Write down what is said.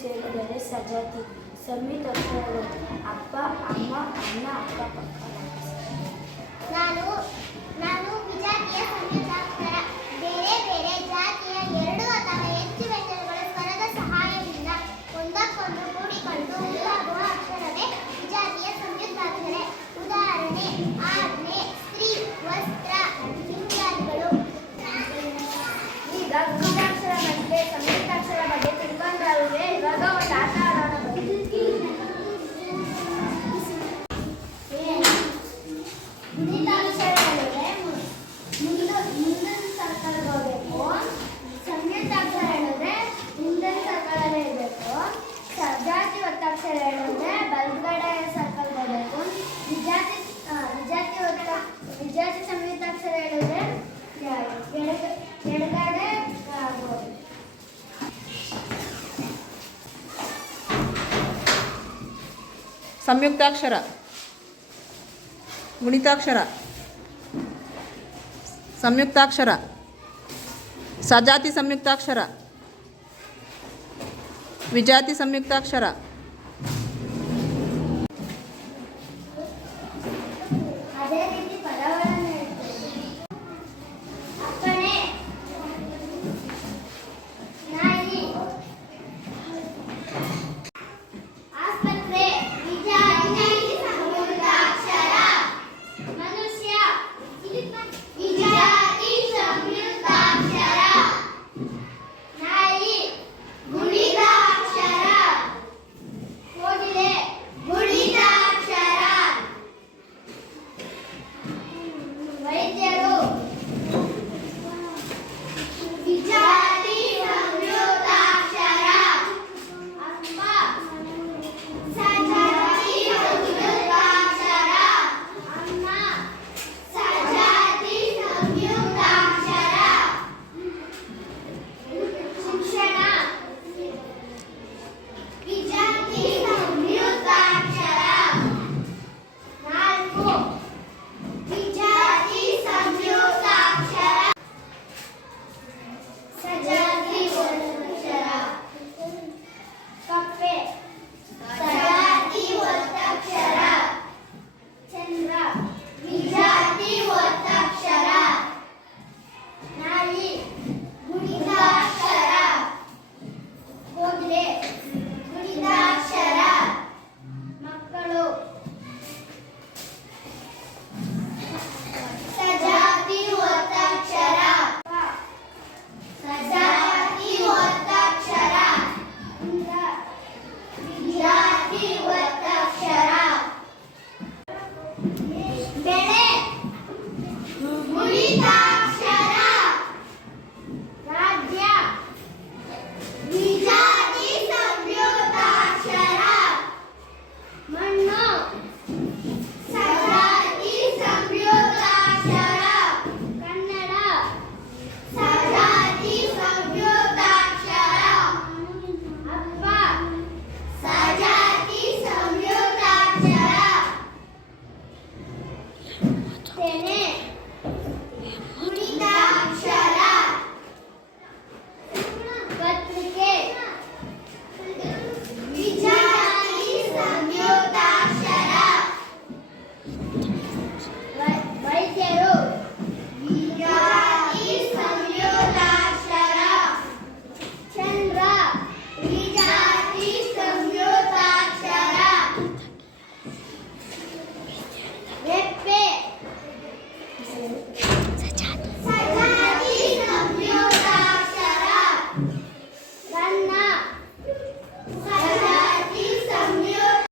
ಸೇರಿದರೆ ಸಜಾತಿ. ಸಮೀತ ಅಕ್ಷರಗಳು ಅಪ್ಪ ಅಮ್ಮ ಅಣ್ಣ ಅಕ್ಕ ಪಕ್ಕ ನಾನು ನಾನು ವಿಜಾತಿಯ ಸಂಯುಕ್ತಾಕ್ಷರ. ಗುಣಿತಾಕ್ಷರ ಸಂಯುಕ್ತಾಕ್ಷರ. ಸಜಾತಿ ಸಂಯುಕ್ತಾಕ್ಷರ. ವಿಜಾತಿ ಸಂಯುಕ್ತಾಕ್ಷರ.